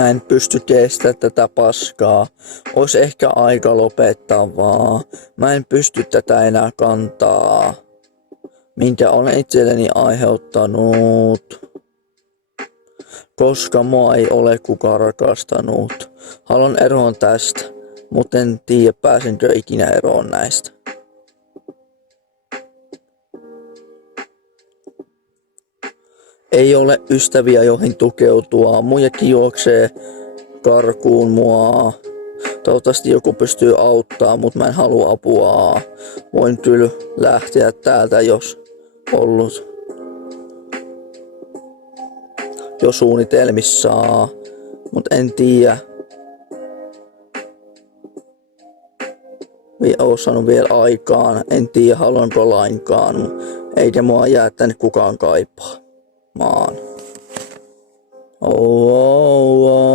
Mä en pysty kestämään tätä paskaa. Ois ehkä aika lopettaa vaan. Mä en pysty tätä enää kantaa. Minkä olen itselleni aiheuttanut. Koska mua ei ole kukaan rakastanut. Haluan eroon tästä, mutta en tiedä pääsenkö ikinä eroon näistä. Ei ole ystäviä joihin tukeutua. Muijakin juoksee karkuun mua. Toivottavasti joku pystyy auttaa, mutta mä en halua apua. Voin kyllä lähteä täältä, jos ollut jo suunnitelmissa, mutta en tiedä. Oon saanut vielä aikaan, en tiedä haluanko lainkaan, eikä mua jää tänne kukaan kaipaa. Maan. Oh, oh, oh.